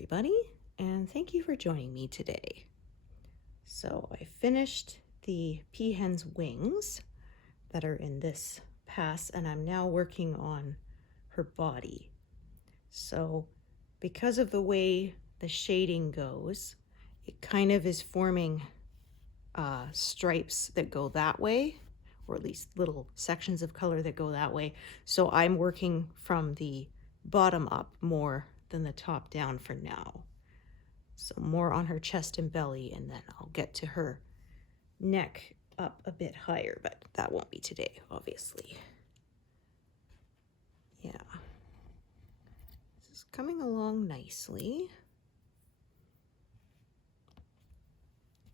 everybody, and thank you for joining me today. So I finished the peahen's wings that are in this pass, and I'm now working on her body. So because of the way the shading goes, it kind of is forming stripes that go that way, or at least little sections of color that go that way. So I'm working from the bottom up more than the top down for now. So more on her chest and belly, and then I'll get to her neck up a bit higher, but that won't be today, obviously. Yeah. This is coming along nicely.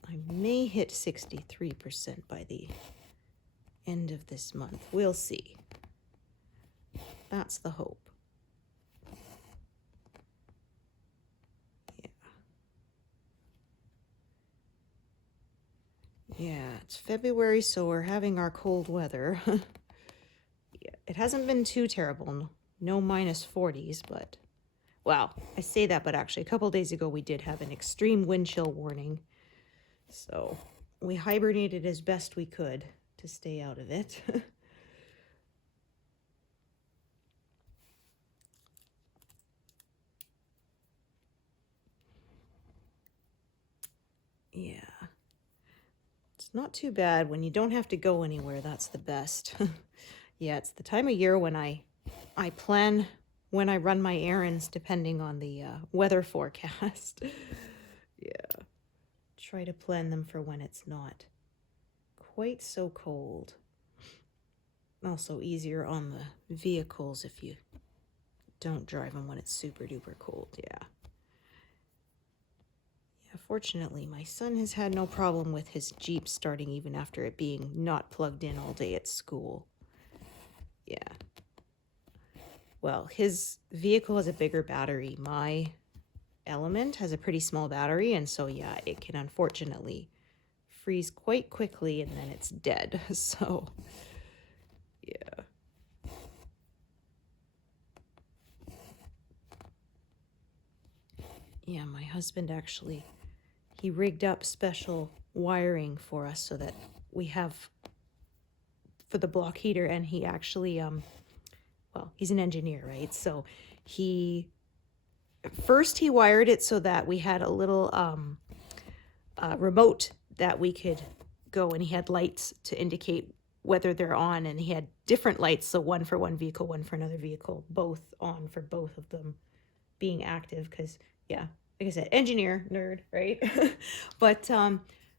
I may hit 63% by the end of this month. We'll see. That's the hope. Yeah, it's February, so we're having our cold weather. Yeah, it hasn't been too terrible. No minus 40s, but... Well, I say that, but actually a couple days ago we did have an extreme wind chill warning. So we hibernated as best we could to stay out of it. Yeah. It's not too bad when you don't have to go anywhere. That's the best. Yeah, it's the time of year when I plan when I run my errands depending on the weather forecast. Yeah. Try to plan them for when it's not quite so cold. Also easier on the vehicles if you don't drive them when it's super duper cold. Yeah. Fortunately, my son has had no problem with his Jeep starting even after it being not plugged in all day at school. Yeah. Well, his vehicle has a bigger battery. My Element has a pretty small battery, and so yeah, it can unfortunately freeze quite quickly and then it's dead. So, yeah. Yeah, my husband actually... He rigged up special wiring for us so that we have for the block heater, and he actually, well, he's an engineer, right? So first he wired it so that we had a little remote that we could go, and he had lights to indicate whether they're on, and he had different lights, so one for one vehicle, one for another vehicle, both on for both of them being active, because, yeah, like I said, engineer, nerd, right? But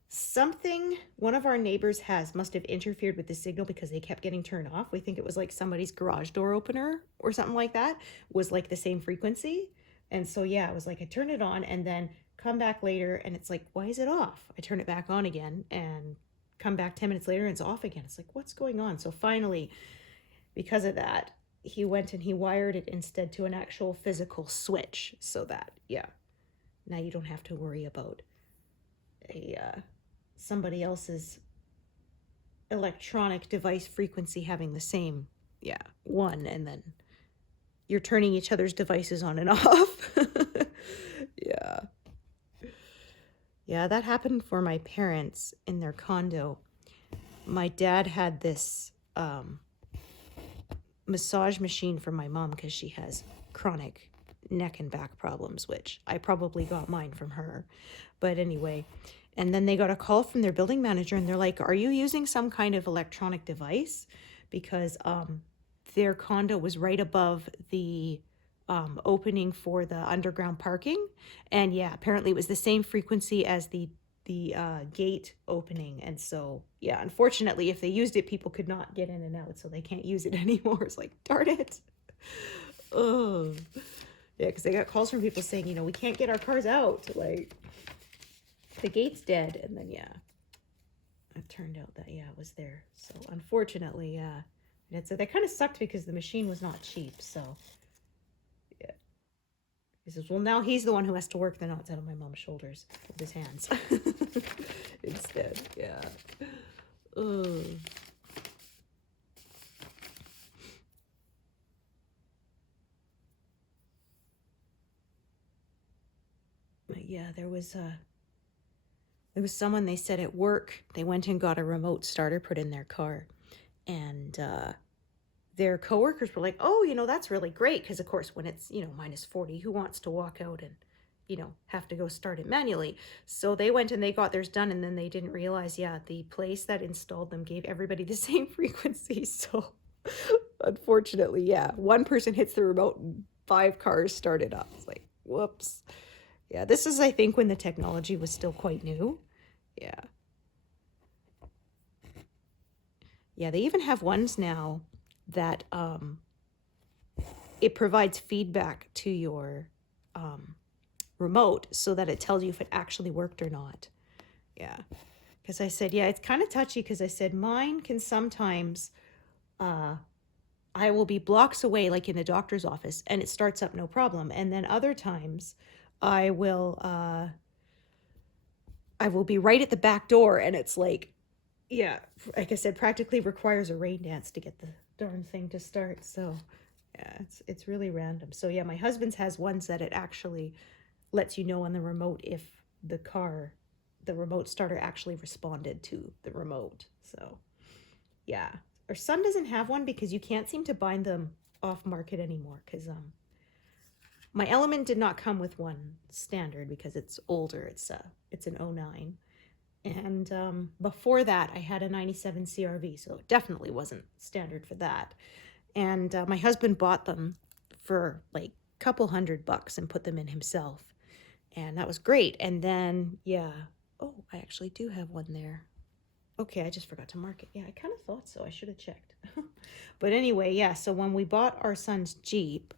something one of our neighbors must have interfered with the signal because they kept getting turned off. We think it was like somebody's garage door opener or something like that, was like the same frequency. And so, yeah, it was like I turn it on and then come back later and it's like, why is it off? I turn it back on again and come back 10 minutes later and it's off again. It's like, what's going on? So finally, because of that, he went and he wired it instead to an actual physical switch, so that, yeah, now you don't have to worry about somebody else's electronic device frequency having the same, yeah, one, and then you're turning each other's devices on and off. Yeah. Yeah, that happened for my parents in their condo. My dad had this massage machine for my mom because she has chronic neck and back problems, which I probably got mine from her. But anyway, and then they got a call from their building manager and they're like, are you using some kind of electronic device? Because their condo was right above the opening for the underground parking. And yeah, apparently it was the same frequency as the gate opening. And so, yeah, unfortunately, if they used it, people could not get in and out, so they can't use it anymore. It's like, darn it. Oh, yeah, because they got calls from people saying, you know, we can't get our cars out. Like, the gate's dead. And then, yeah, it turned out that, yeah, it was there. So, unfortunately, yeah. And that kind of sucked because the machine was not cheap. So, yeah. He says, well, now he's the one who has to work the knots out of my mom's shoulders with his hands instead. Yeah. Ugh. yeah, there was someone, they said at work, they went and got a remote starter put in their car. And their coworkers were like, oh, that's really great. Because, of course, when it's, -40, who wants to walk out and, have to go start it manually? So they went and they got theirs done. And then they didn't realize, yeah, the place that installed them gave everybody the same frequency. So unfortunately, yeah, one person hits the remote and 5 cars started up. It's like, whoops. Yeah, this is, I think, when the technology was still quite new. Yeah. Yeah, they even have ones now that it provides feedback to your remote so that it tells you if it actually worked or not. Yeah. Because I said, yeah, it's kind of touchy because I said mine can sometimes, I will be blocks away, like in the doctor's office, and it starts up no problem. And then other times I will be right at the back door and it's like, yeah, like I said, practically requires a rain dance to get the darn thing to start. So yeah, it's really random. So yeah, my husband's has ones that it actually lets you know on the remote if the remote starter actually responded to the remote. So yeah, our son doesn't have one because you can't seem to bind them off market anymore. Because my Element did not come with one standard because it's older. It's an '09. And before that, I had a 97 CRV, so it definitely wasn't standard for that. And my husband bought them for like a couple $100 and put them in himself. And that was great. And then, yeah. Oh, I actually do have one there. Okay, I just forgot to mark it. Yeah, I kind of thought so. I should have checked. But anyway, yeah, so when we bought our son's Jeep,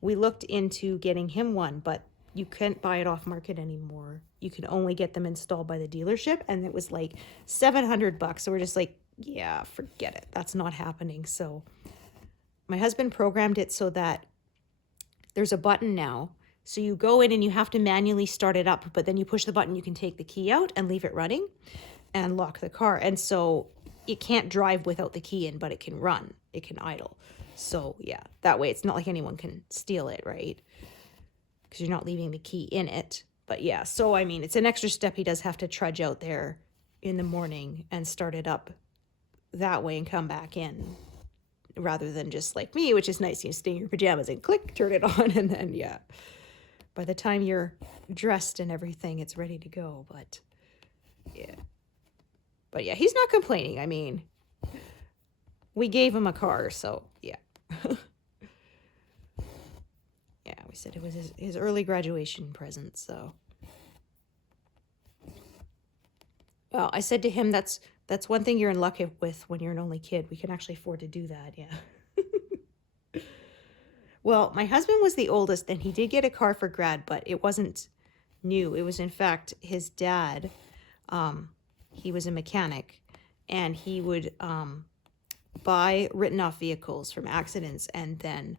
we looked into getting him one, but you can't buy it off market anymore. You can only get them installed by the dealership, and it was like $700. So we're just like, yeah, forget it. That's not happening. So my husband programmed it so that there's a button now. So you go in and you have to manually start it up, but then you push the button, you can take the key out and leave it running and lock the car. And so it can't drive without the key in, but it can run, it can idle. So yeah, that way it's not like anyone can steal it, right? Because you're not leaving the key in it. But yeah, so I mean, it's an extra step he does have to trudge out there in the morning and start it up that way and come back in, rather than just like me, which is nice. You stay in your pajamas and click, turn it on, and then yeah, by the time you're dressed and everything, it's ready to go. But yeah, he's not complaining. I mean, we gave him a car, so yeah. Yeah, we said it was his early graduation present, so. Well, I said to him, that's one thing you're in luck with when you're an only kid. We can actually afford to do that, yeah. Well, my husband was the oldest, and he did get a car for grad, but it wasn't new. It was, in fact, his dad. He was a mechanic, and he would buy written-off vehicles from accidents and then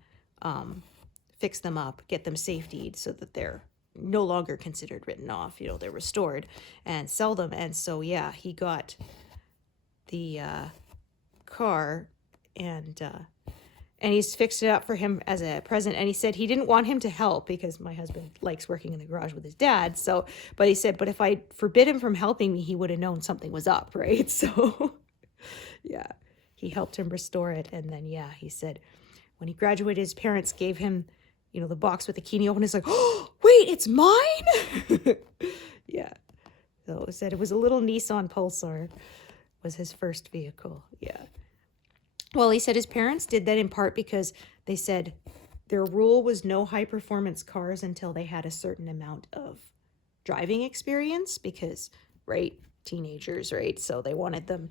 fix them up, get them safetied so that they're no longer considered written off. They're restored, and sell them. And so, yeah, he got the car, and he's fixed it up for him as a present. And he said he didn't want him to help because my husband likes working in the garage with his dad. So, but he said, but if I forbid him from helping me, he would have known something was up, right? So, yeah, he helped him restore it. And then, yeah, he said when he graduated, his parents gave him, the box with the key, and he opened it. He's like, oh, wait, it's mine? Yeah. So it said it was a little Nissan Pulsar was his first vehicle. Yeah. Well, he said his parents did that in part because they said their rule was no high-performance cars until they had a certain amount of driving experience because, right, teenagers, right? So they wanted them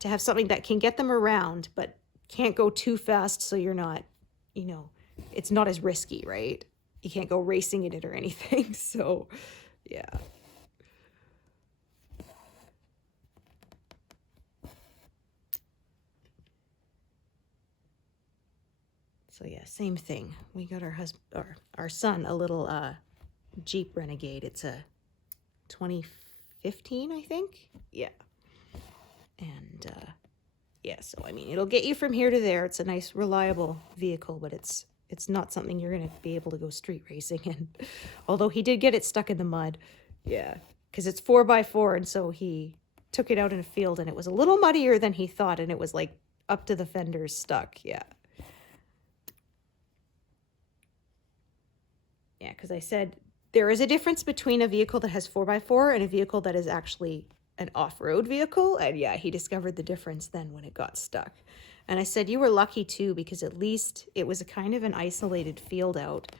to have something that can get them around but can't go too fast so you're not, it's not as risky, right? You can't go racing in it or anything. So, yeah. So yeah, same thing. We got our son a little Jeep Renegade. It's a 2015, I think. Yeah. And yeah, so I mean, it'll get you from here to there. It's a nice, reliable vehicle, but it's It's not something you're going to be able to go street racing in. Although he did get it stuck in the mud. Yeah. Because it's 4x4, and so he took it out in a field, and it was a little muddier than he thought, and it was like up to the fenders stuck. Yeah. Yeah, because I said there is a difference between a vehicle that has 4x4 and a vehicle that is actually an off-road vehicle. And yeah, he discovered the difference then when it got stuck. And I said, you were lucky too, because at least it was a kind of an isolated field out,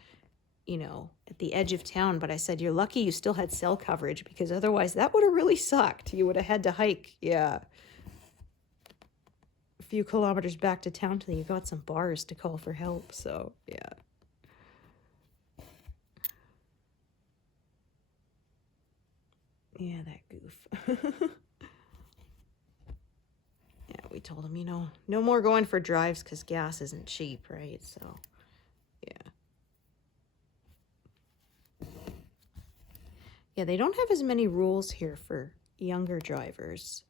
you know, at the edge of town. But I said, you're lucky you still had cell coverage, because otherwise that would have really sucked. You would have had to hike, yeah, a few kilometers back to town till you got some bars to call for help. So, yeah. Yeah, that goof. Yeah, we told him, you know, no more going for drives because gas isn't cheap, right? So, yeah. Yeah, they don't have as many rules here for younger drivers.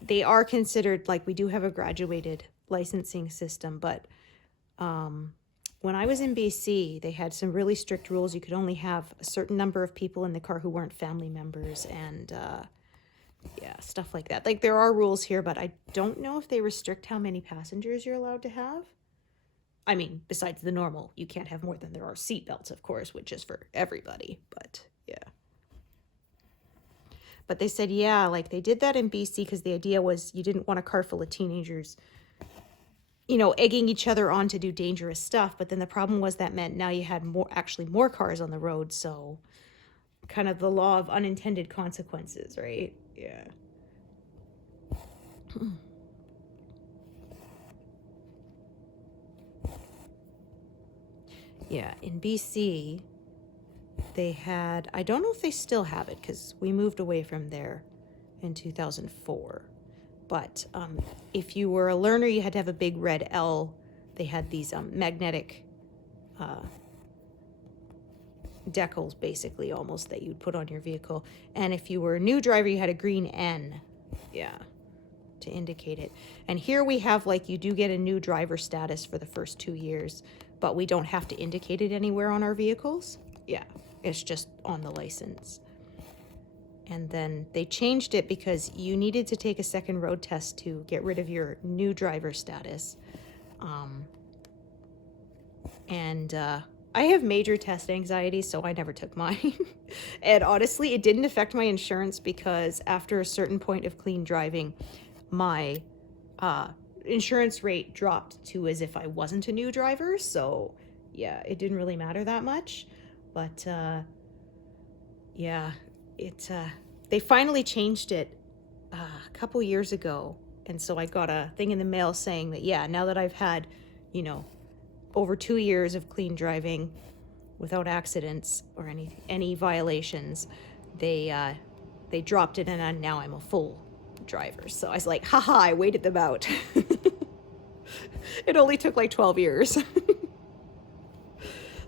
They are considered, like, we do have a graduated licensing system, but when I was in BC, they had some really strict rules. You could only have a certain number of people in the car who weren't family members, and yeah, stuff like that. Like, there are rules here, but I don't know if they restrict how many passengers you're allowed to have. I mean, besides the normal, you can't have more than there are seatbelts, of course, which is for everybody, but yeah. But they said, yeah, like they did that in BC because the idea was you didn't want a car full of teenagers, you know, egging each other on to do dangerous stuff. But then the problem was that meant now you had more cars on the road. So kind of the law of unintended consequences, right? Yeah. Yeah, in BC, they had, I don't know if they still have it because we moved away from there in 2004. But if you were a learner, you had to have a big red L. They had these magnetic decals, basically, almost, that you'd put on your vehicle. And if you were a new driver, you had a green N. Yeah, to indicate it. And here we have, like, you do get a new driver status for the first 2 years, but we don't have to indicate it anywhere on our vehicles. Yeah, it's just on the license. And then they changed it because you needed to take a second road test to get rid of your new driver status. I have major test anxiety, so I never took mine. And honestly, it didn't affect my insurance because after a certain point of clean driving, my insurance rate dropped to as if I wasn't a new driver. So yeah, it didn't really matter that much. But yeah, they finally changed it a couple years ago. And so I got a thing in the mail saying that, yeah, now that I've had, you know, over 2 years of clean driving without accidents or any violations, they dropped it, and now I'm a full driver. So I was like, haha, I waited them out. It only took like 12 years.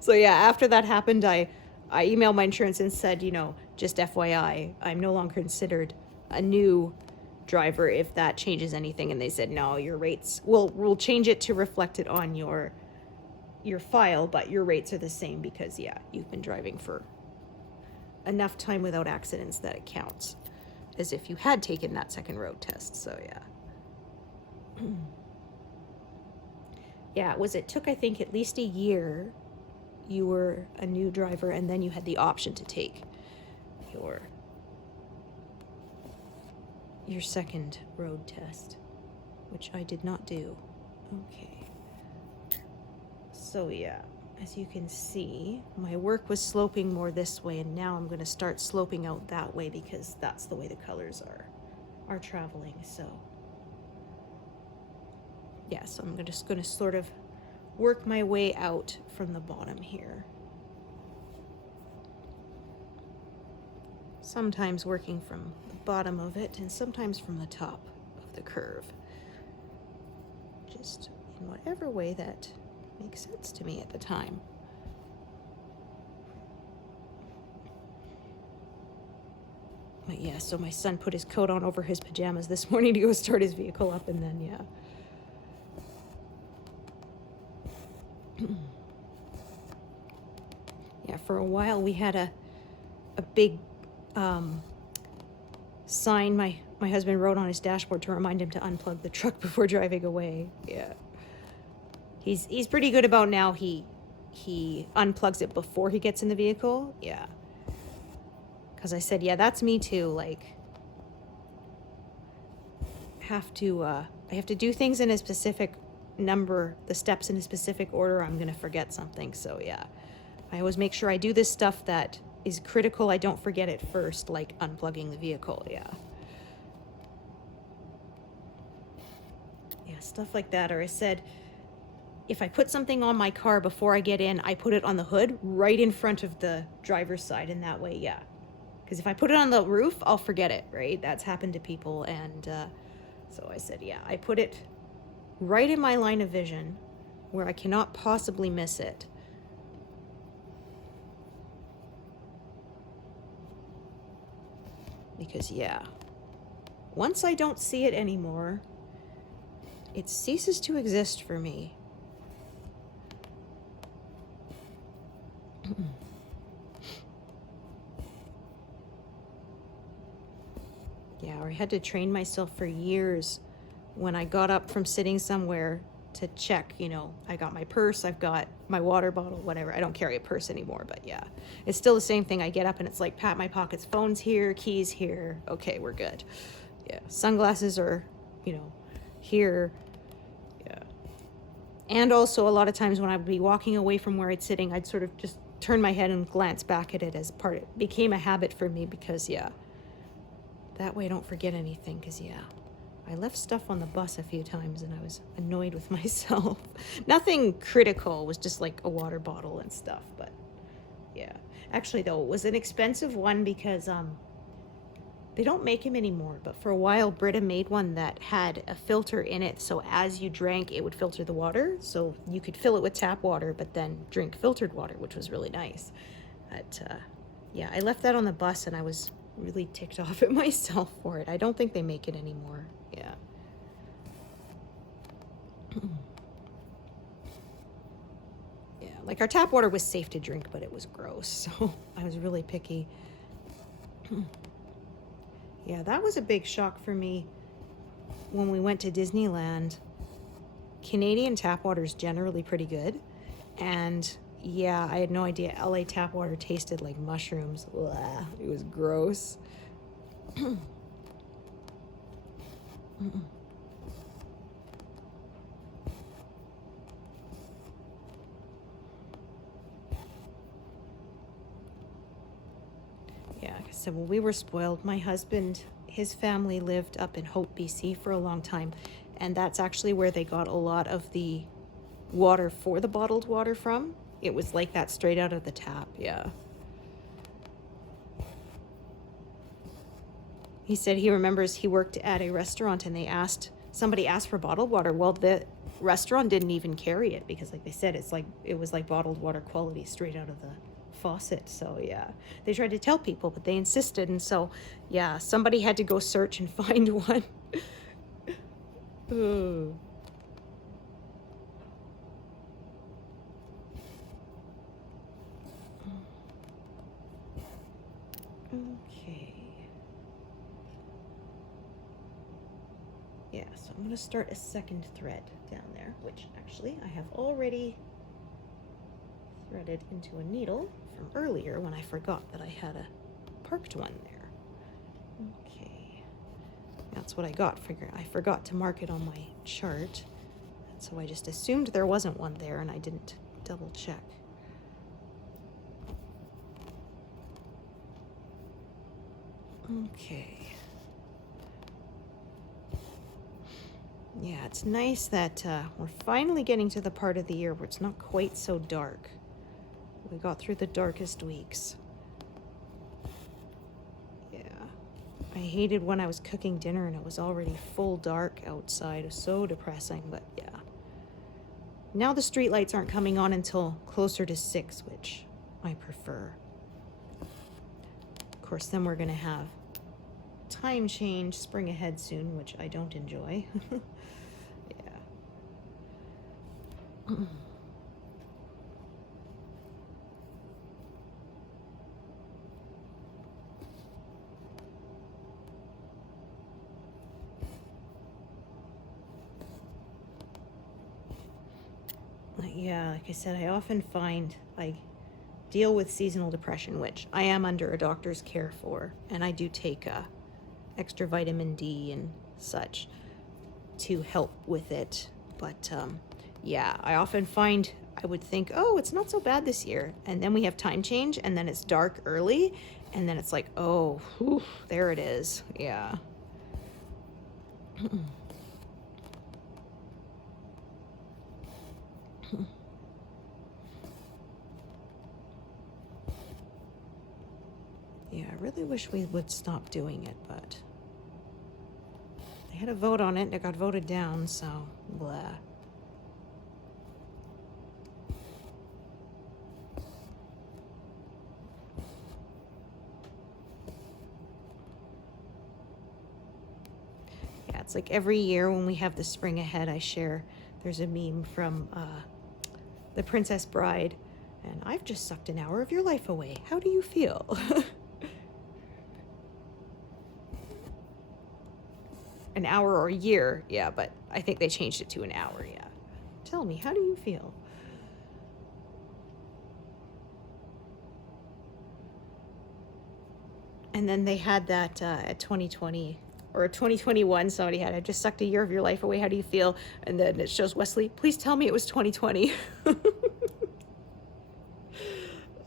So yeah, after that happened, I emailed my insurance and said, you know, just FYI, I'm no longer considered a new driver if that changes anything. And they said, no, your rates, we'll change it to reflect it on your file, but your rates are the same because, yeah, you've been driving for enough time without accidents that it counts as if you had taken that second road test. So yeah. Yeah, it took, I think, at least a year you were a new driver, and then you had the option to take your second road test, which I did not do. Okay. So yeah, as you can see, my work was sloping more this way, and now I'm going to start sloping out that way because that's the way the colors are traveling. So yeah, so I'm just going to sort of work my way out from the bottom here. Sometimes working from the bottom of it and sometimes from the top of the curve. Just in whatever way that makes sense to me at the time. But yeah, so my son put his coat on over his pajamas this morning to go start his vehicle up, and then yeah. for a while we had a big sign my husband wrote on his dashboard to remind him to unplug the truck before driving away. Yeah. He's pretty good about now. He unplugs it before he gets in the vehicle. Yeah. Because I said, yeah, that's me too. Like, I have to do things in a specific number, the steps in a specific order. I'm going to forget something. So yeah, I always make sure I do this stuff that is critical. I don't forget it first, like unplugging the vehicle. Yeah. Yeah, stuff like that. Or I said, if I put something on my car before I get in, I put it on the hood right in front of the driver's side. And that way, yeah. Because if I put it on the roof, I'll forget it, right? That's happened to people. And so I said, yeah, I put it right in my line of vision where I cannot possibly miss it. Because, yeah, once I don't see it anymore, it ceases to exist for me. Yeah, or I had to train myself for years when I got up from sitting somewhere to check, you know, I got my purse, I've got my water bottle, whatever. I don't carry a purse anymore, but yeah, it's still the same thing. I get up and it's like, pat my pockets, phone's here, keys here. Okay, we're good. Yeah, sunglasses are, you know, here. Yeah. And also a lot of times when I'd be walking away from where I'd sitting, I'd sort of just turn my head and glance back at it as part, it became a habit for me because, yeah, that way I don't forget anything because, yeah, I left stuff on the bus a few times and I was annoyed with myself. Nothing critical, it was just like a water bottle and stuff, but yeah. Actually, though, it was an expensive one because they don't make them anymore, but for a while Brita made one that had a filter in it, so as you drank, it would filter the water, so you could fill it with tap water, but then drink filtered water, which was really nice. But yeah, I left that on the bus and I was really ticked off at myself for it. I don't think they make it anymore. Yeah. Yeah, like our tap water was safe to drink, but it was gross, so I was really picky. Yeah, that was a big shock for me when we went to Disneyland. Canadian tap water is generally pretty good, and yeah, I had no idea LA tap water tasted like mushrooms. Blah, it was gross. Yeah, like I said, well, we were spoiled. My husband, his family lived up in Hope, BC for a long time, and that's actually where they got a lot of the water for the bottled water from. It was like that straight out of the tap, yeah. He said he remembers he worked at a restaurant and somebody asked for bottled water. Well, the restaurant didn't even carry it because, like they said, it was like bottled water quality straight out of the faucet. So yeah, they tried to tell people, but they insisted, and so yeah, somebody had to go search and find one. Ooh. Okay. Yeah, so I'm going to start a second thread down there, which actually I have already threaded into a needle from earlier when I forgot that I had a parked one there. Okay. That's what I got. I forgot to mark it on my chart, and so I just assumed there wasn't one there and I didn't double check. Okay. Yeah, it's nice that we're finally getting to the part of the year where it's not quite so dark. We got through the darkest weeks. Yeah. I hated when I was cooking dinner and it was already full dark outside. It was so depressing, but yeah. Now the street lights aren't coming on until closer to 6, which I prefer. Of course, then we're going to have time change, spring ahead soon, which I don't enjoy. Yeah. But yeah, like I said, I often find I deal with seasonal depression, which I am under a doctor's care for, and I do take extra vitamin D and such to help with it. But yeah, I often find I would think, oh, it's not so bad this year, and then we have time change, and then it's dark early, and then it's like, oh, whew, there it is. Yeah. Yeah, I really wish we would stop doing it, but they had a vote on it and it got voted down, so blah. Yeah, it's like every year when we have the spring ahead, I share, there's a meme from The Princess Bride, and I've just sucked an hour of your life away. How do you feel? An hour or a year, yeah, but I think they changed it to an hour, yeah. Tell me, how do you feel? And then they had that at 2020 or 2021, somebody had, I just sucked a year of your life away, how do you feel? And then it shows Wesley, please tell me it was 2020.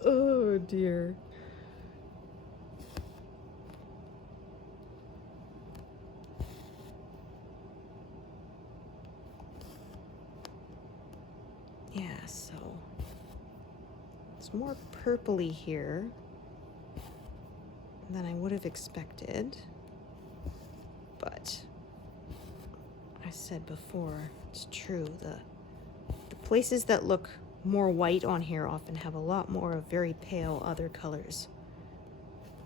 Oh dear. Yeah, so it's more purpley here than I would have expected. But I said before, it's true, the places that look more white on here often have a lot more of very pale other colors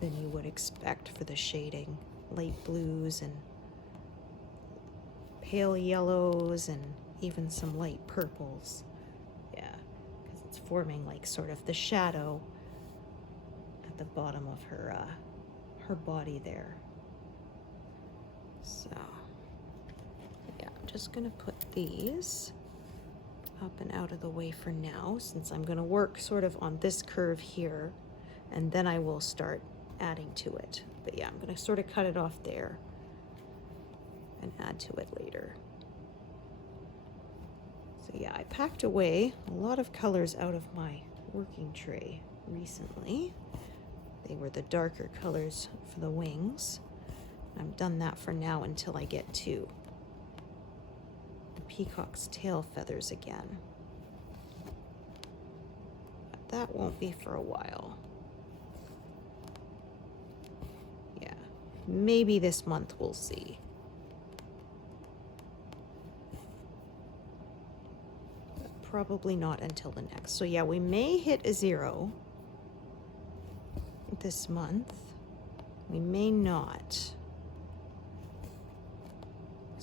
than you would expect for the shading. Light blues and pale yellows and even some light purples. Yeah, because it's forming like sort of the shadow at the bottom of her body there. So yeah, I'm just gonna put these up and out of the way for now, since I'm gonna work sort of on this curve here, and then I will start adding to it. But yeah, I'm gonna sort of cut it off there and add to it later. So yeah, I packed away a lot of colors out of my working tray recently. They were the darker colors for the wings. I've done that for now until I get to the peacock's tail feathers again. But that won't be for a while. Yeah, maybe this month, we'll see. But probably not until the next. So yeah, we may hit a 0 this month. We may not.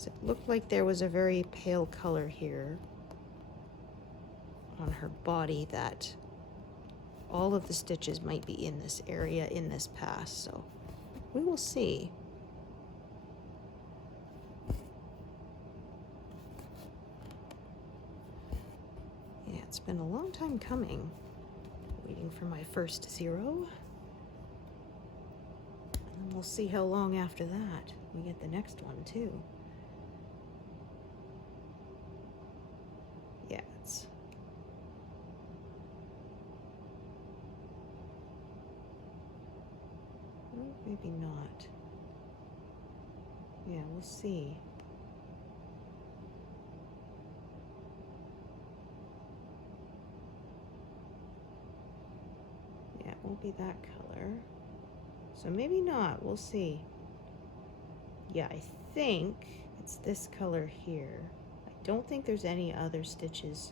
It looked like there was a very pale color here on her body that all of the stitches might be in this area in this pass, so we will see. Yeah, it's been a long time coming, waiting for my first 0. And we'll see how long after that we get the next one too. Yeah, it's well, maybe not. Yeah, we'll see. Yeah, it won't be that color. So maybe not, we'll see. Yeah, I think it's this color here. I don't think there's any other stitches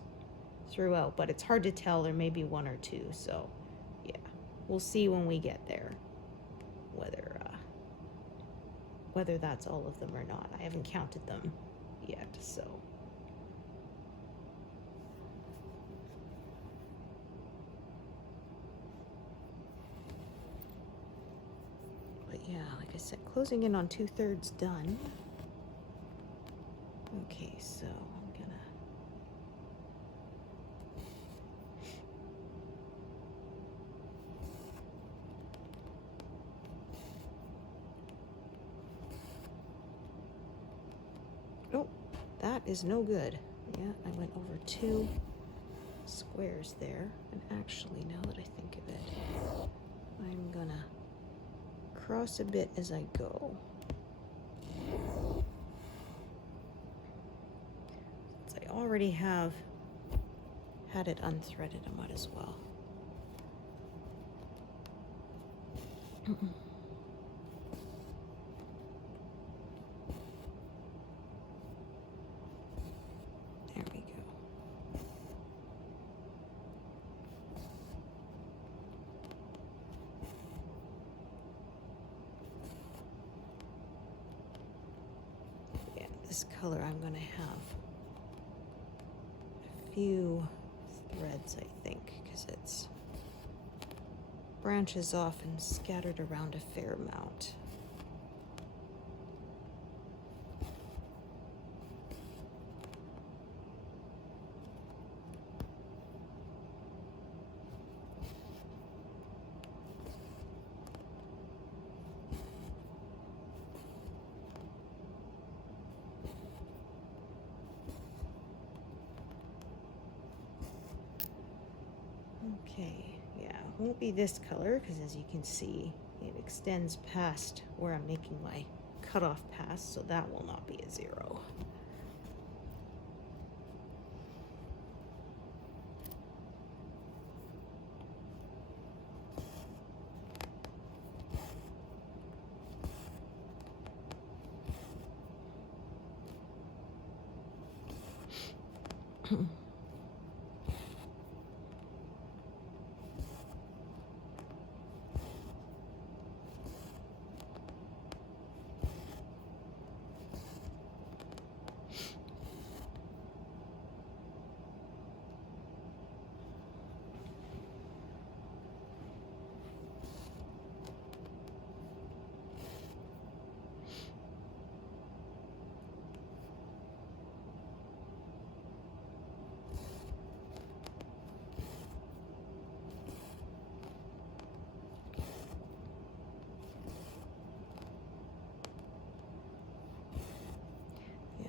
throughout, but it's hard to tell. There may be 1 or 2, so yeah, we'll see when we get there whether that's all of them or not. I haven't counted them yet, so. But yeah, like I said, closing in on 2/3 done. Okay, so I'm gonna is no good. Yeah, I went over 2 squares there. And actually, now that I think of it, I'm gonna cross a bit as I go. Since I already have had it unthreaded, I might as well. There we go. Yeah, this color I'm going to have a few threads, I think, because it's branches off and scattered around a fair amount. Okay, yeah, it won't be this color because as you can see, it extends past where I'm making my cutoff pass, so that will not be a 0.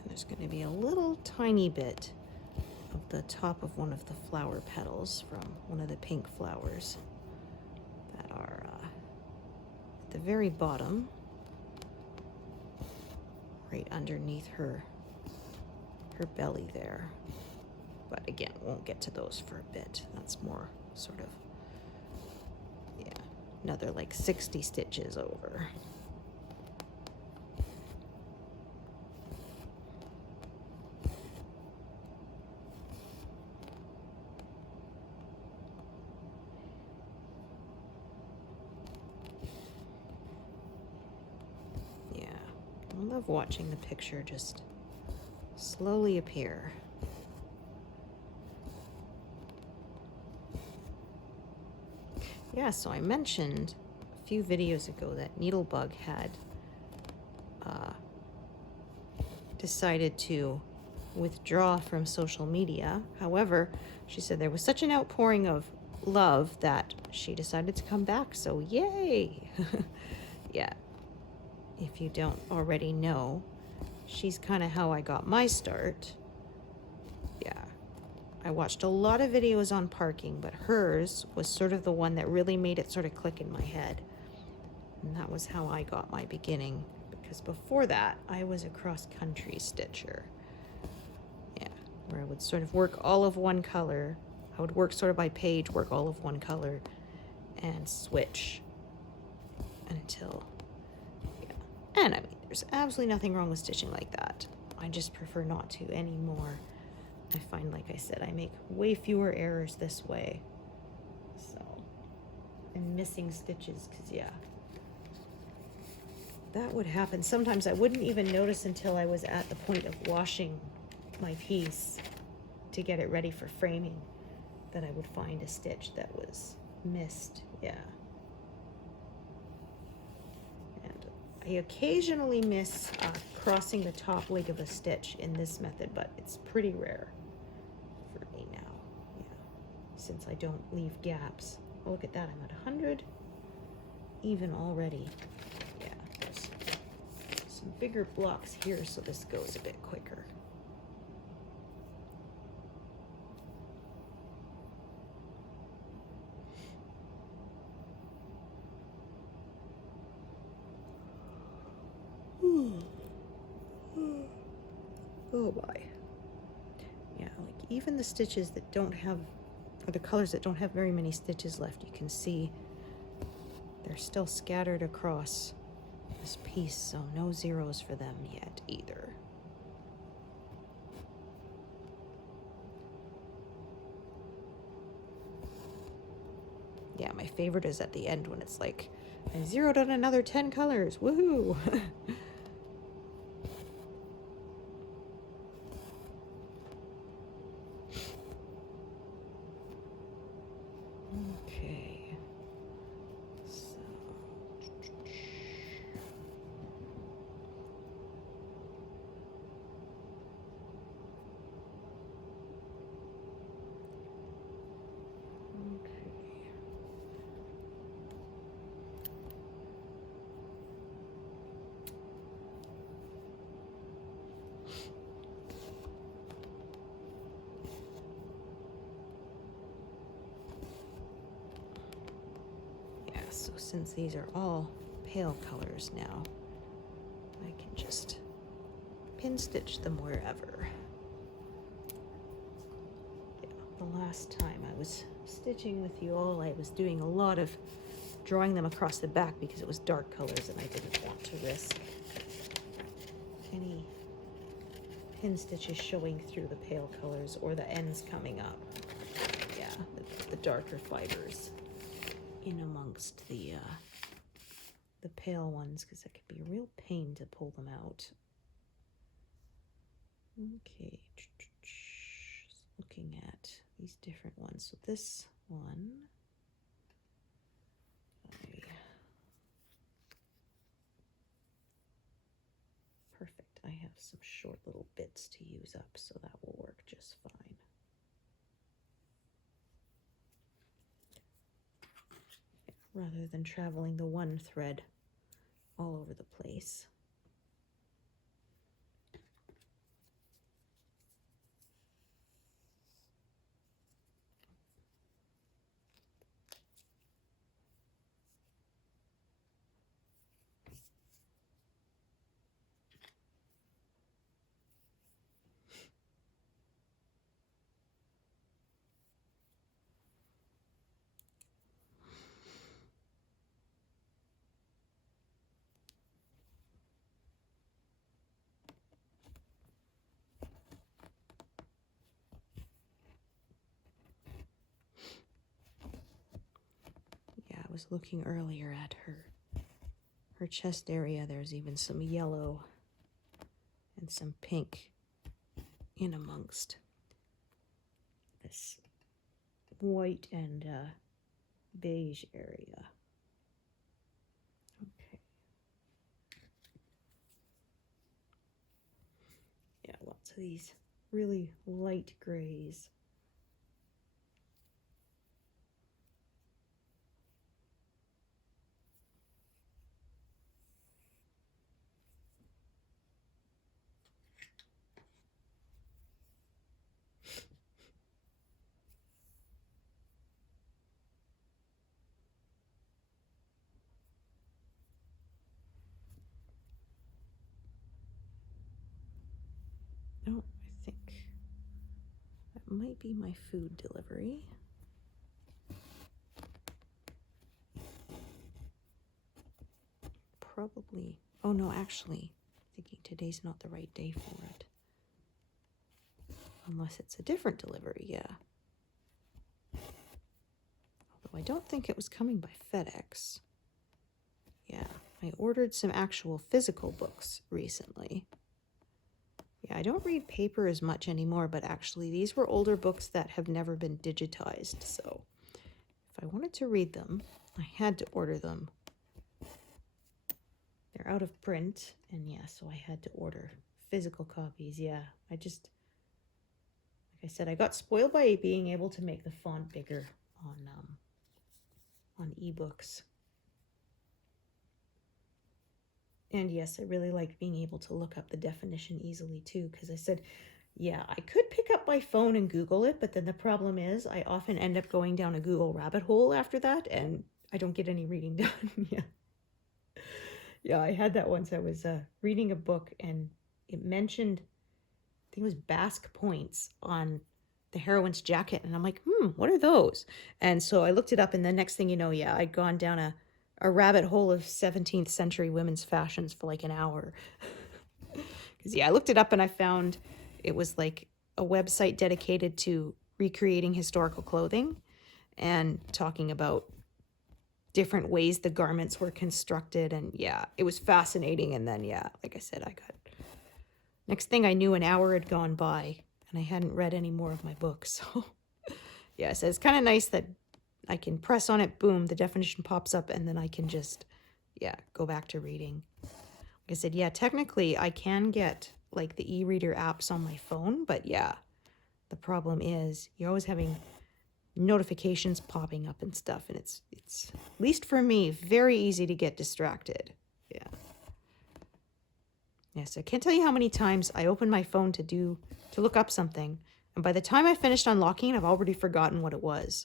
There's going to be a little tiny bit of the top of one of the flower petals from one of the pink flowers that are at the very bottom, right underneath her belly there. But again, won't get to those for a bit. That's more sort of, yeah, another like 60 stitches over. I love watching the picture just slowly appear. Yeah, so I mentioned a few videos ago that Needlebug had decided to withdraw from social media. However, she said there was such an outpouring of love that she decided to come back, so yay! Yeah. If you don't already know, she's kind of how I got my start. Yeah. I watched a lot of videos on parking, but hers was sort of the one that really made it sort of click in my head. And that was how I got my beginning, because before that, I was a cross-country stitcher. Yeah, where I would sort of work all of one color. I would work sort of by page, work all of one color, and switch until... And I mean, there's absolutely nothing wrong with stitching like that. I just prefer not to anymore. I find, like I said, I make way fewer errors this way. So, and missing stitches, because yeah, that would happen. Sometimes I wouldn't even notice until I was at the point of washing my piece to get it ready for framing that I would find a stitch that was missed. Yeah. I occasionally miss crossing the top leg of a stitch in this method, but it's pretty rare for me now, yeah, since I don't leave gaps. Oh, look at that, I'm at 100 even already. Yeah, there's some bigger blocks here, so this goes a bit quicker. Oh my. Yeah, like even the stitches that don't have, or the colors that don't have very many stitches left, you can see they're still scattered across this piece, so no zeros for them yet either. Yeah, my favorite is at the end when it's like, I zeroed out another 10 colors. Woohoo! Okay. So. Okay. Yeah, so since these are all pale colors now, I can just pin stitch them wherever. Yeah, the last time I was stitching with you all, I was doing a lot of drawing them across the back because it was dark colors and I didn't want to risk any pin stitches showing through the pale colors or the ends coming up. Yeah, the darker fibers in amongst the pale ones, because that could be a real pain to pull them out. Okay, just looking at these different ones. So this one, perfect. I have some short little bits to use up, so that will work just fine. Rather than traveling the one thread all over the place. I was looking earlier at her chest area. There's even some yellow and some pink in amongst this white and beige area. Okay. Yeah, lots of these really light grays. Oh, I think that might be my food delivery. Probably. Oh no, actually, thinking today's not the right day for it. Unless it's a different delivery, yeah. Although I don't think it was coming by FedEx. Yeah, I ordered some actual physical books recently. Yeah, I don't read paper as much anymore, but actually these were older books that have never been digitized, so if I wanted to read them, I had to order them. They're out of print, and yeah, so I had to order physical copies. Yeah, like I said, I got spoiled by being able to make the font bigger on ebooks. And yes, I really like being able to look up the definition easily too, because I said, yeah, I could pick up my phone and Google it, but then the problem is I often end up going down a Google rabbit hole after that, and I don't get any reading done. Yeah. Yeah, I had that once. I was reading a book, and it mentioned think it was Basque points on the heroine's jacket. And I'm like, what are those? And so I looked it up, and the next thing you know, yeah, I'd gone down a rabbit hole of 17th century women's fashions for like an hour. Because, yeah, I looked it up and I found it was like a website dedicated to recreating historical clothing and talking about different ways the garments were constructed. And yeah, it was fascinating. And then, yeah, like I said, next thing I knew, an hour had gone by and I hadn't read any more of my book. So yeah, so it's kind of nice that I can press on it, boom, the definition pops up, and then I can just, yeah, go back to reading. Like I said, yeah, technically I can get like the e-reader apps on my phone, but yeah, the problem is you're always having notifications popping up and stuff, and it's at least for me, very easy to get distracted. Yeah. Yes, I can't tell you how many times I opened my phone to look up something, and by the time I finished unlocking it, I've already forgotten what it was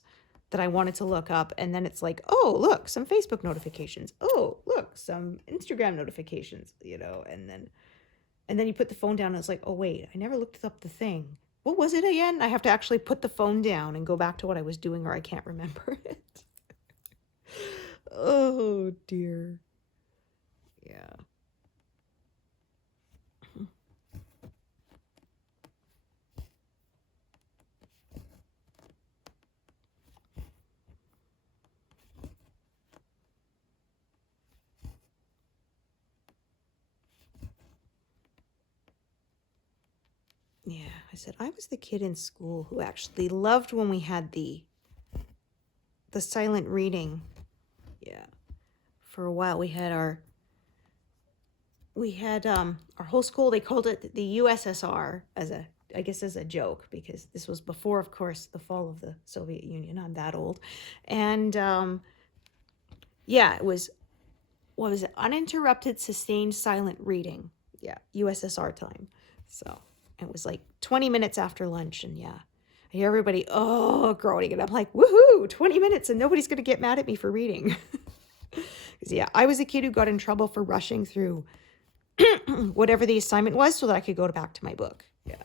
that I wanted to look up, and then it's like, oh, look, some Facebook notifications. Oh, look, some Instagram notifications, and then you put the phone down and it's like, oh, wait, I never looked up the thing. What was it again? I have to actually put the phone down and go back to what I was doing, or I can't remember it. Oh, dear. Yeah. Yeah, I said I was the kid in school who actually loved when we had the silent reading. Yeah. For a while we had our whole school, they called it the USSR as a joke, because this was before, of course, the fall of the Soviet Union. I'm that old. And yeah, it was, what was it? Uninterrupted sustained silent reading. Yeah, USSR time. So it was like 20 minutes after lunch, and yeah, I hear everybody groaning, and I'm like, woohoo, 20 minutes and nobody's gonna get mad at me for reading. Because yeah, I was a kid who got in trouble for rushing through whatever the assignment was so that I could go back to my book. Yeah,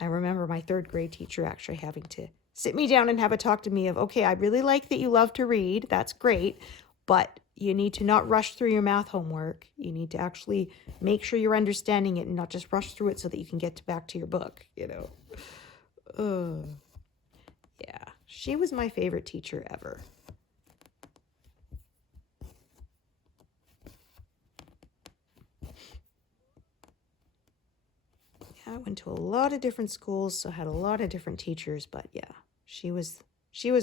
I remember my third grade teacher actually having to sit me down and have a talk to me of, okay, I really like that you love to read, that's great, but you need to not rush through your math homework. You need to actually make sure you're understanding it and not just rush through it so that you can get back to your book, Yeah, she was my favorite teacher ever. Yeah, I went to a lot of different schools, so I had a lot of different teachers, but yeah, she was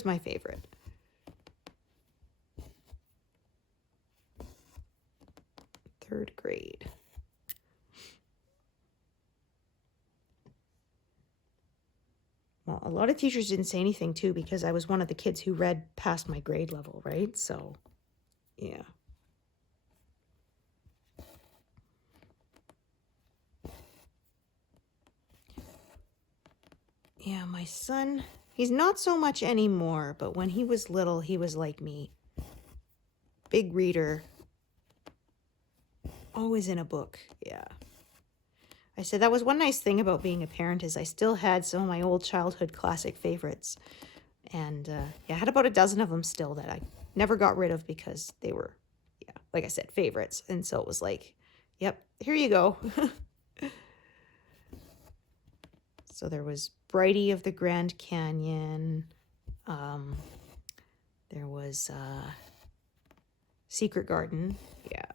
my favorite. Third grade. Well, a lot of teachers didn't say anything too, because I was one of the kids who read past my grade level, right? So, yeah. Yeah, my son, he's not so much anymore, but when he was little, he was like me. Big reader. Always in a book, yeah. I said that was one nice thing about being a parent, is I still had some of my old childhood classic favorites. And yeah, I had about a dozen of them still that I never got rid of, because they were, yeah, like I said, favorites. And so it was like, yep, here you go. So there was Brighty of the Grand Canyon. There was Secret Garden. Yeah.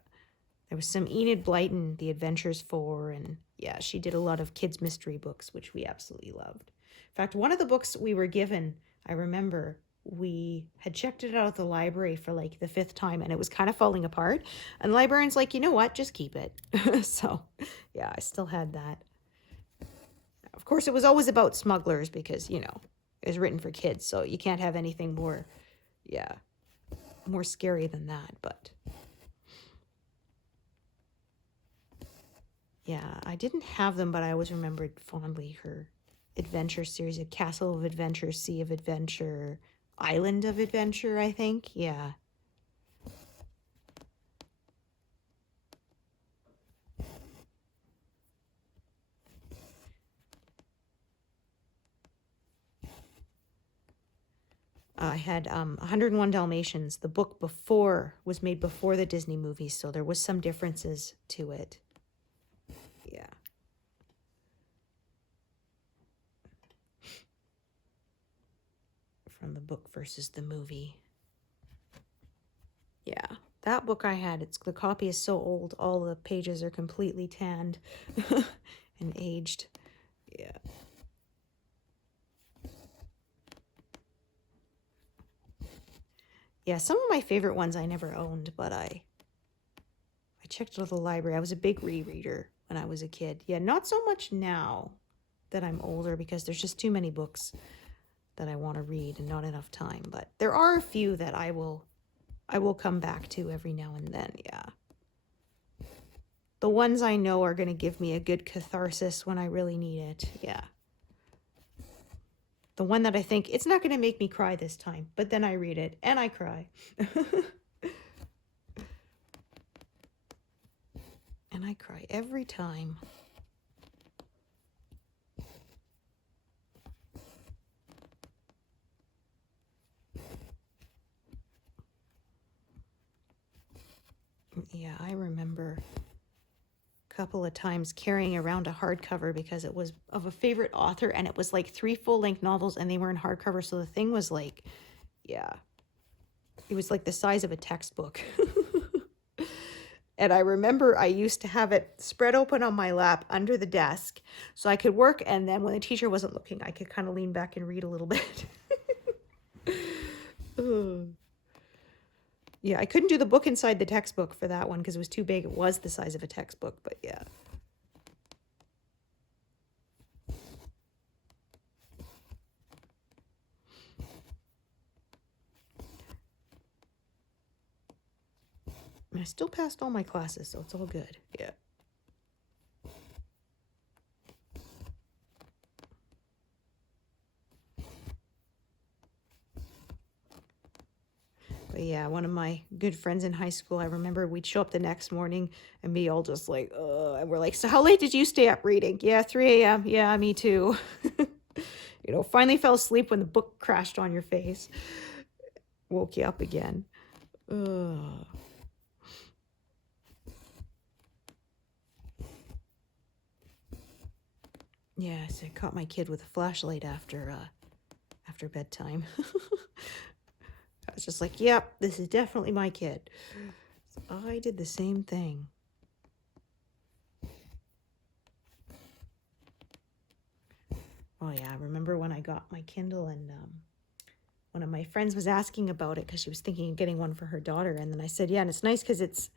There was some Enid Blyton, The Adventures 4, and yeah, she did a lot of kids' mystery books, which we absolutely loved. In fact, one of the books we were given, I remember we had checked it out at the library for like the 5th time, and it was kind of falling apart. And the librarian's like, you know what, just keep it. So yeah, I still had that. Of course, it was always about smugglers, because, it was written for kids, so you can't have anything more, yeah, more scary than that, but... Yeah, I didn't have them, but I always remembered fondly her adventure series of Castle of Adventure, Sea of Adventure, Island of Adventure, I think. Yeah. I had 101 Dalmatians. The book before was made before the Disney movies, so there was some differences to it. Yeah. From the book versus the movie. Yeah. That book I had, the copy is so old, all the pages are completely tanned and aged. Yeah. Yeah, some of my favorite ones I never owned, but I checked out of the library. I was a big rereader when I was a kid. Yeah, not so much now that I'm older because there's just too many books that I want to read and not enough time. But there are a few that I will come back to every now and then, yeah. The ones I know are going to give me a good catharsis when I really need it, yeah. The one that I think, it's not going to make me cry this time, but then I read it and I cry. And I cry every time. Yeah, I remember a couple of times carrying around a hardcover because it was of a favorite author and it was like 3 full-length novels and they were in hardcover, so the thing was like, yeah, it was like the size of a textbook. And I remember I used to have it spread open on my lap under the desk so I could work, and then when the teacher wasn't looking, I could kind of lean back and read a little bit. Yeah, I couldn't do the book inside the textbook for that one because it was too big. It was the size of a textbook, but yeah. And I still passed all my classes, so it's all good. Yeah. But yeah, one of my good friends in high school, I remember we'd show up the next morning and be all just like, and we're like, so how late did you stay up reading? Yeah, 3 a.m. Yeah, me too. You know, finally fell asleep when the book crashed on your face. Woke you up again. Ugh. Yes, I caught my kid with a flashlight after bedtime. I was just like, yep, this is definitely my kid. So I did the same thing. Oh yeah, I remember when I got my Kindle and one of my friends was asking about it because she was thinking of getting one for her daughter. And then I said, yeah, and it's nice because it's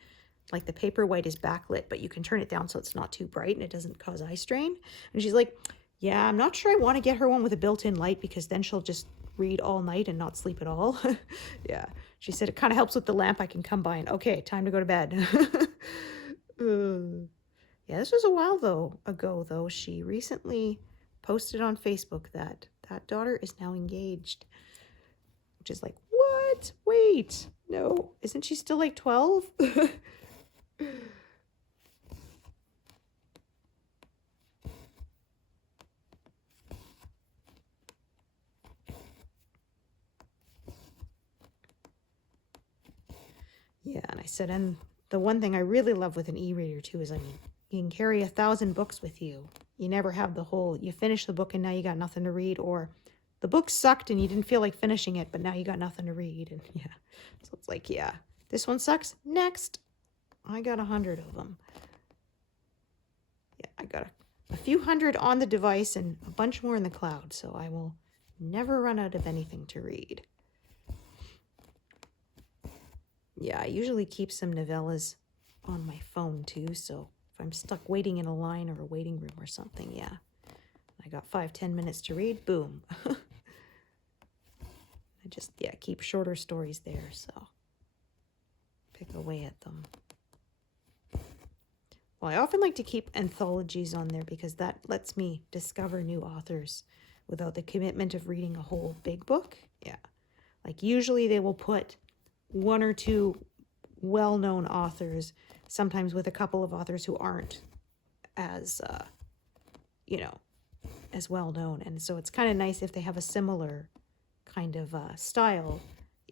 like the paper white is backlit, but you can turn it down so it's not too bright and it doesn't cause eye strain. And she's like, yeah, I'm not sure I want to get her one with a built-in light because then she'll just read all night and not sleep at all. Yeah, she said it kind of helps with the lamp. I can come by and, okay, time to go to bed. Yeah, this was a while ago though. She recently posted on Facebook that daughter is now engaged, which is like, what? Wait, no, isn't she still like 12? Yeah, and I said, and the one thing I really love with an e-reader too is, I mean, you can carry 1,000 books with you. You never have the whole, you finish the book and now you got nothing to read, or the book sucked and you didn't feel like finishing it, but now you got nothing to read. And yeah, so it's like, yeah, this one sucks. Next. I got 100 of them. Yeah, I got a few hundred on the device and a bunch more in the cloud, so I will never run out of anything to read. Yeah, I usually keep some novellas on my phone too, so if I'm stuck waiting in a line or a waiting room or something, yeah, I got 5-10 minutes to read, boom. I just, yeah, keep shorter stories there, so pick away at them. Well, I often like to keep anthologies on there because that lets me discover new authors without the commitment of reading a whole big book. Yeah, like usually they will put 1 or 2 well-known authors, sometimes with a couple of authors who aren't as, as well-known. And so it's kind of nice if they have a similar kind of style,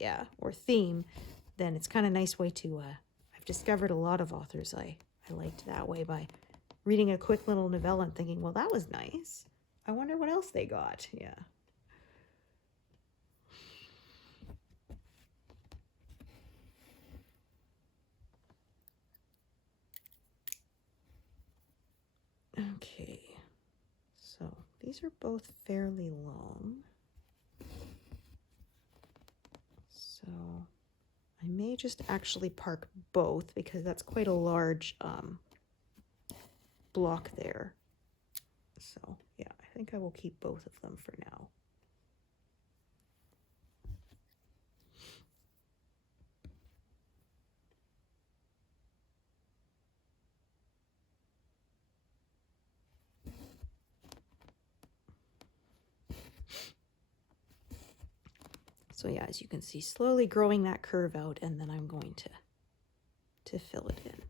yeah, or theme, then it's kind of a nice way to, I've discovered a lot of authors I liked that way by reading a quick little novella and thinking, well, that was nice. I wonder what else they got. Yeah. Okay, so these are both fairly long. So I may just actually park both because that's quite a large block there. So yeah, I think I will keep both of them for now. So yeah, as you can see, slowly growing that curve out, and then I'm going to fill it in.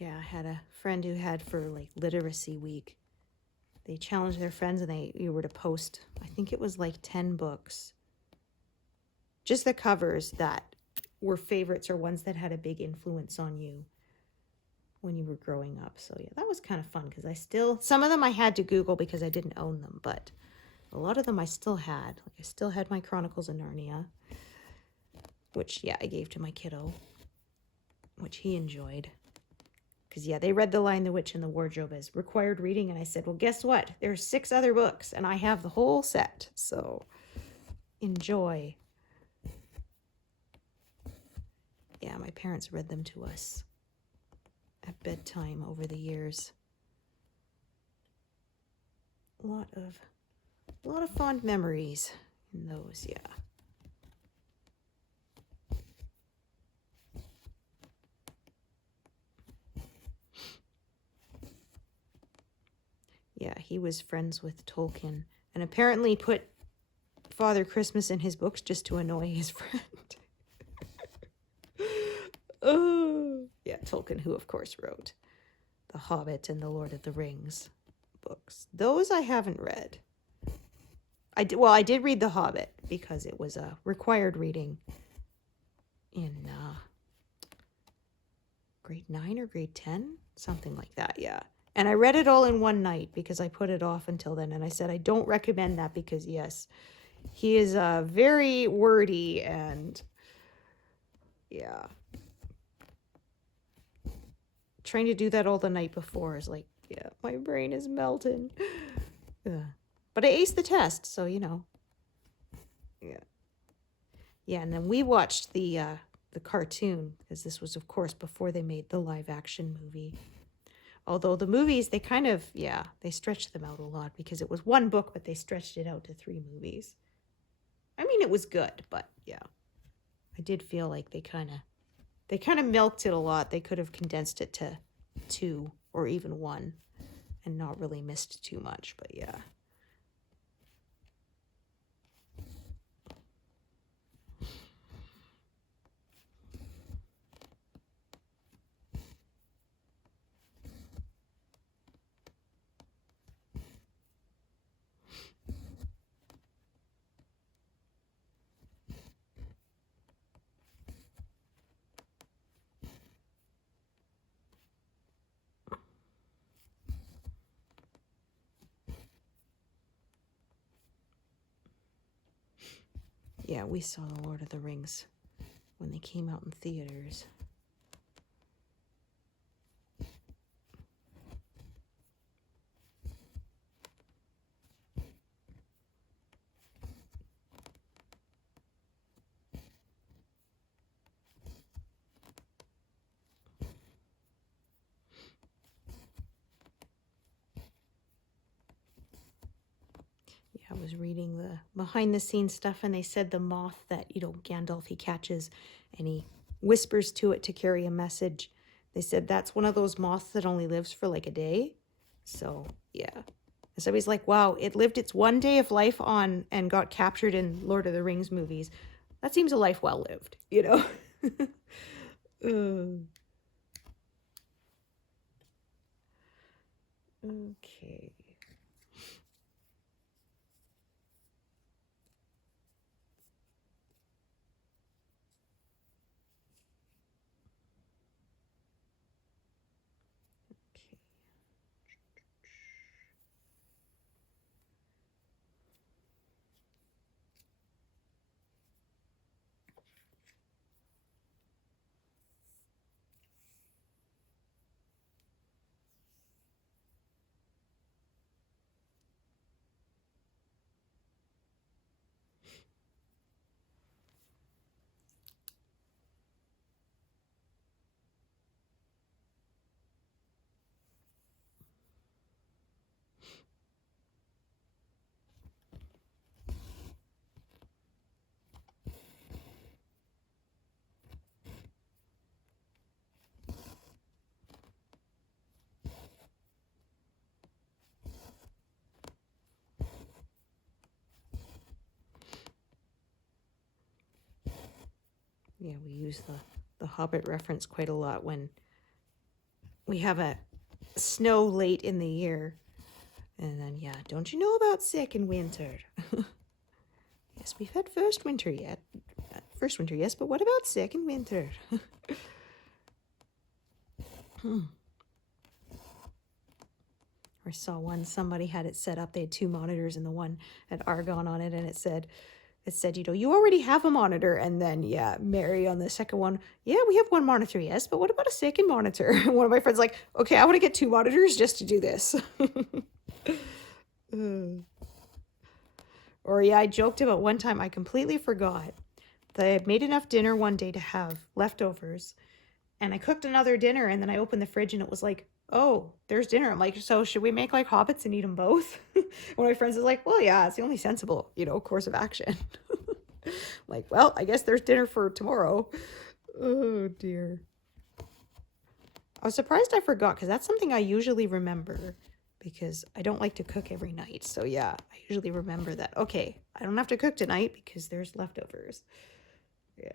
Yeah, I had a friend who had for like literacy week. They challenged their friends and you were to post, I think it was like 10 books. Just the covers that were favorites or ones that had a big influence on you when you were growing up. So yeah, that was kind of fun because some of them I had to Google because I didn't own them, but a lot of them I still had. Like I still had my Chronicles of Narnia, which yeah, I gave to my kiddo, which he enjoyed. Because, yeah, they read The Lion, the Witch, and the Wardrobe as required reading. And I said, well, guess what? There's 6 other books, and I have the whole set. So, enjoy. Yeah, my parents read them to us at bedtime over the years. A lot of fond memories in those, yeah. Yeah, he was friends with Tolkien and apparently put Father Christmas in his books just to annoy his friend. Oh, yeah, Tolkien, who of course wrote The Hobbit and the Lord of the Rings books. Those I haven't read. I did read The Hobbit because it was a required reading in grade 9 or grade 10, something like that, yeah. And I read it all in one night because I put it off until then. And I said, I don't recommend that because, yes, he is very wordy and, yeah. Trying to do that all the night before is like, yeah, my brain is melting. But I aced the test, so, you know. Yeah. Yeah, and then we watched the cartoon because this was, of course, before they made the live action movie. Although the movies, they kind of, yeah, they stretched them out a lot because it was one book, but they stretched it out to 3 movies. I mean, it was good, but yeah. I did feel like they kind of milked it a lot. They could have condensed it to 2 or even 1 and not really missed too much, but yeah. Yeah, we saw The Lord of the Rings when they came out in theaters. I was reading the behind the scenes stuff and they said the moth that, Gandalf, he catches and he whispers to it to carry a message. They said that's one of those moths that only lives for like a day. So, yeah. And somebody's like, wow, it lived its one day of life on and got captured in Lord of the Rings movies. That seems a life well lived, you know? Okay. Yeah, we use the Hobbit reference quite a lot when we have a snow late in the year. And then, yeah, don't you know about second winter? Yes, we've had first winter yet. First winter, yes, but what about second winter? I saw one, somebody had it set up, they had 2 monitors and the one had argon on it, and it said, you know, you already have a monitor. And then, yeah, Mary on the second one, yeah, we have 1 monitor, yes, but what about a second monitor? And one of my friends like, okay, I want to get 2 monitors just to do this. Or yeah, I joked about one time I completely forgot that I had made enough dinner one day to have leftovers, and I cooked another dinner, and then I opened the fridge and it was like, oh, there's dinner. I'm like, so should we make like hobbits and eat them both? One of my friends is like, well, yeah, it's the only sensible, you know, course of action. Like, well, I guess there's dinner for tomorrow. Oh dear. I was surprised I forgot, because that's something I usually remember, because I don't like to cook every night. So yeah, I usually remember that, okay, I don't have to cook tonight because there's leftovers. Yeah.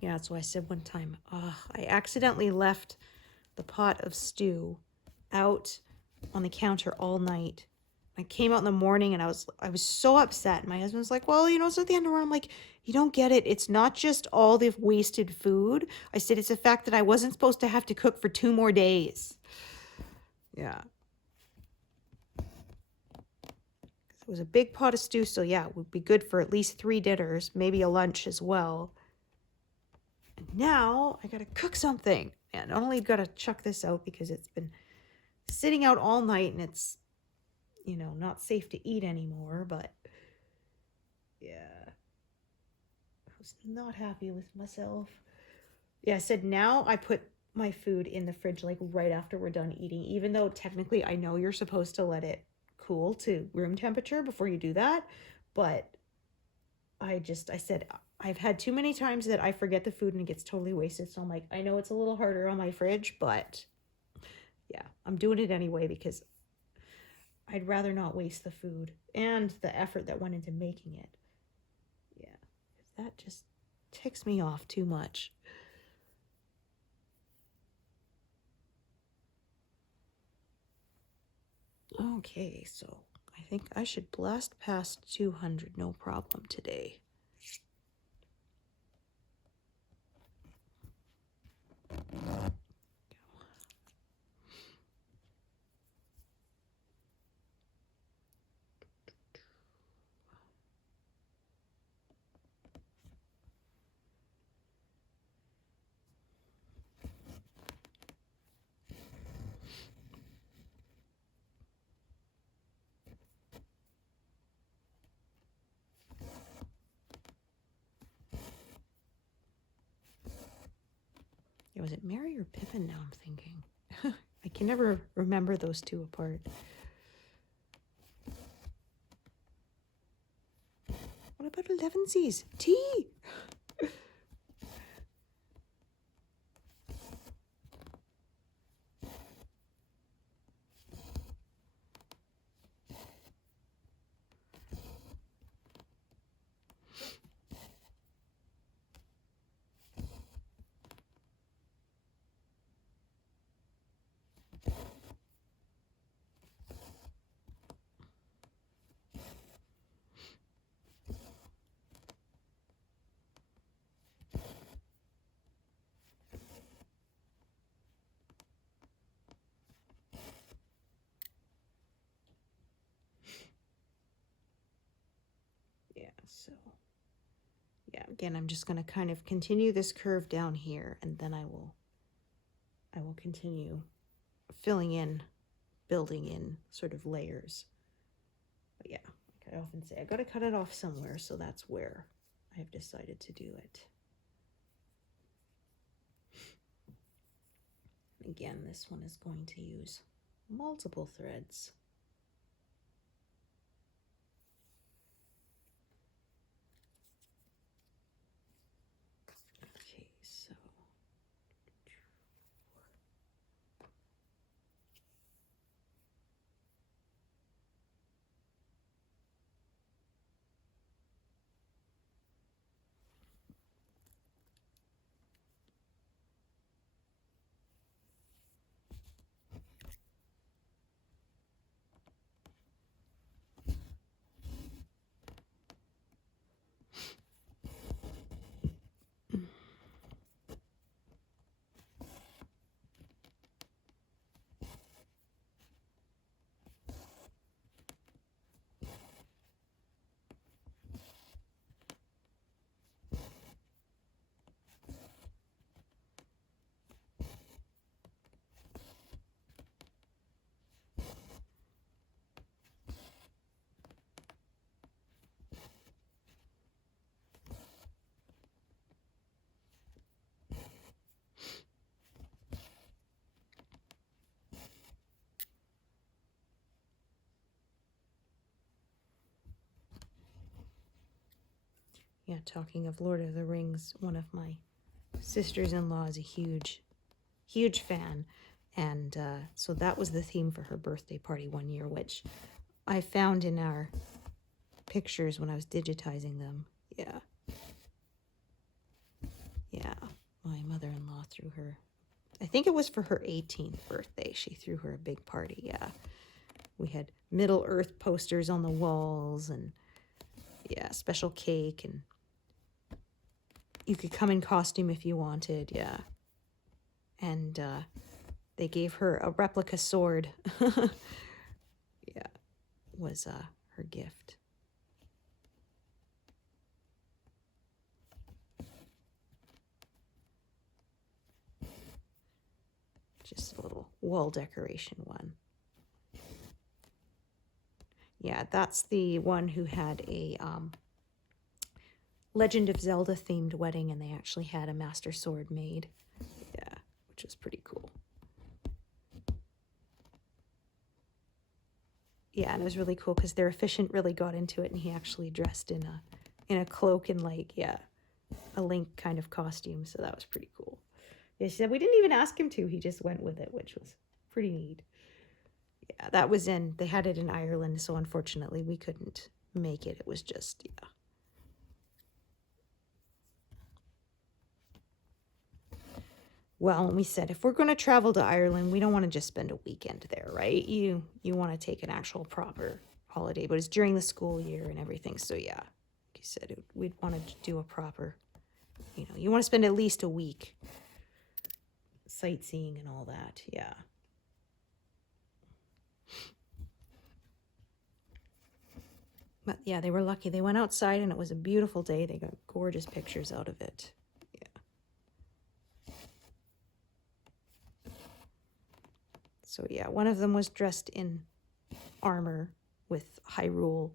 Yeah, that's why I said one time, I accidentally left the pot of stew out on the counter all night. I came out in the morning and I was so upset. My husband was like, well, you know, it's at the end of the world. I'm like, you don't get it. It's not just all the wasted food. I said, it's the fact that I wasn't supposed to have to cook for 2 more days. Yeah. It was a big pot of stew, so yeah, it would be good for at least 3 dinners, maybe a lunch as well. And now I gotta cook something. And not only gotta chuck this out because it's been sitting out all night and it's, you know, not safe to eat anymore, but yeah, I was not happy with myself. Yeah, I said now I put my food in the fridge like right after we're done eating, even though technically I know you're supposed to let it cool to room temperature before you do that, but I said I've had too many times that I forget the food and it gets totally wasted. So I'm like, I know it's a little harder on my fridge, but yeah, I'm doing it anyway because I'd rather not waste the food and the effort that went into making it. Yeah, that just ticks me off too much. Okay, so I think I should blast past 200 no problem today. Was it Mary or Pippin now I'm thinking? I can never remember those 2 apart. about 11sies? Tea! Yeah, so yeah, again, I'm just going to kind of continue this curve down here, and then I will continue filling in, building in sort of layers. But yeah, like I often say, I got to cut it off somewhere, so that's where I've decided to do it. Again, this one is going to use multiple threads. Okay, so yeah, talking of Lord of the Rings, one of my sisters-in-law is a huge fan, and so that was the theme for her birthday party one year, which I found in our pictures when I was digitizing them. Yeah, my mother-in-law threw her, I think it was for her 18th birthday, she threw her a big party. Yeah, we had Middle Earth posters on the walls, and yeah, special cake, and you could come in costume if you wanted. Yeah, and they gave her a replica sword. Yeah, was her gift. Just a little wall decoration one. Yeah, that's the one who had a Legend of Zelda themed wedding, and they actually had a master sword made. Yeah, which was pretty cool. Yeah, and it was really cool because their efficient really got into it, and he actually dressed in a cloak and like, yeah, a Link kind of costume, so that was pretty cool. Yeah, she said we didn't even ask him to, he just went with it, which was pretty neat. Yeah, that was they had it in Ireland, so unfortunately we couldn't make it. It was just, yeah. Well, we said if we're going to travel to Ireland, we don't want to just spend a weekend there, right? You want to take an actual proper holiday, but it's during the school year and everything. So yeah, like you said, we'd want to do a proper, you want to spend at least a week sightseeing and all that. Yeah. But yeah, they were lucky. They went outside and it was a beautiful day. They got gorgeous pictures out of it. So yeah, one of them was dressed in armor with Hyrule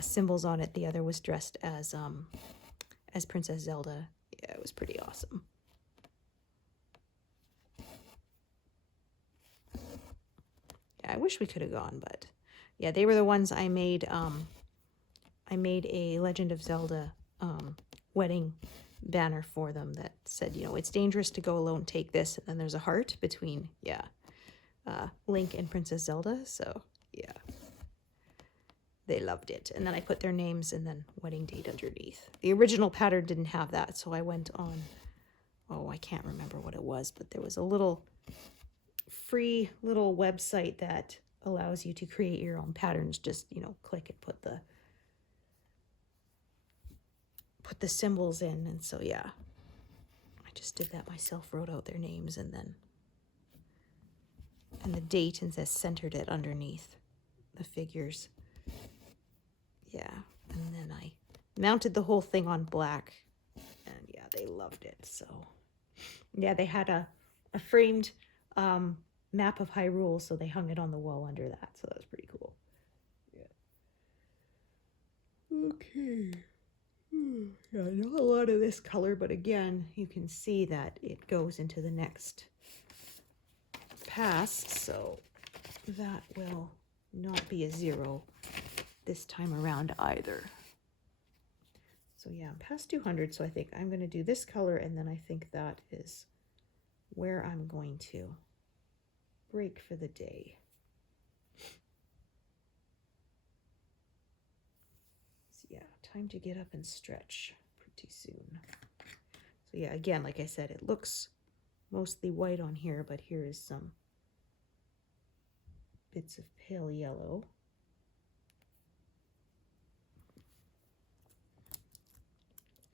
symbols on it. The other was dressed as Princess Zelda. Yeah, it was pretty awesome. Yeah, I wish we could have gone, but yeah, they were the ones I made I made a Legend of Zelda wedding banner for them that said, you know, it's dangerous to go alone, take this. And then there's a heart between, Link and Princess Zelda. So, yeah. They loved it. And then I put their names and then wedding date underneath. The original pattern didn't have that, so I went on, I can't remember what it was, but there was a little free little website that allows you to create your own patterns. Just, you know, click and put the symbols in. And so, yeah, I just did that myself, wrote out their names and the date, and just centered it underneath the figures. Yeah, and then I mounted the whole thing on black, and yeah, they loved it. So, yeah, they had a framed map of Hyrule, so they hung it on the wall under that. So that was pretty cool. Yeah. Okay. Yeah, not a lot of this color, but again, you can see that it goes into the next pass, so that will not be a 0 this time around either. So yeah, I'm past 200, so I think I'm going to do this color, and then I think that is where I'm going to break for the day. So yeah, time to get up and stretch pretty soon. So yeah, again, like I said, it looks mostly white on here, but here is some bits of pale yellow.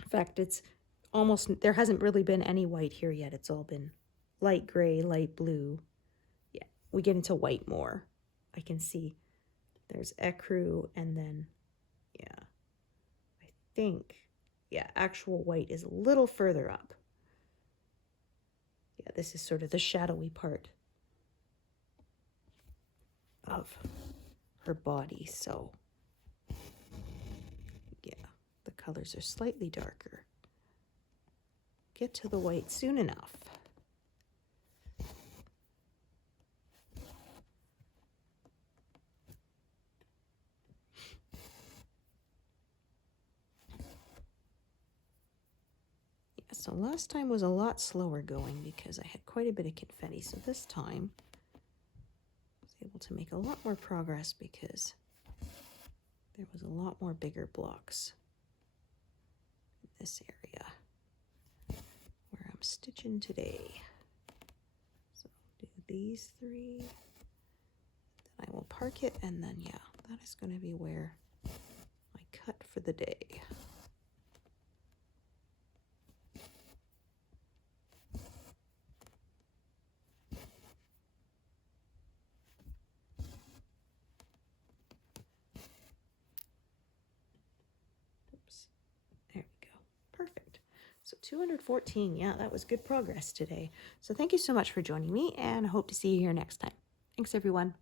In fact, it's almost, there hasn't really been any white here yet. It's all been light gray, light blue. Yeah, we get into white more. I can see there's ecru, and then, yeah, I think, yeah, actual white is a little further up. Yeah, this is sort of the shadowy part of her body, so yeah, the colors are slightly darker. Get to the white soon enough. Yeah, so last time was a lot slower going because I had quite a bit of confetti, so this time I was able to make a lot more progress because there was a lot more bigger blocks in this area where I'm stitching today. So do these 3, then I will park it, and then yeah, that is going to be where I cut for the day. There we go. Perfect. So 214. Yeah, that was good progress today. So thank you so much for joining me, and I hope to see you here next time. Thanks, everyone.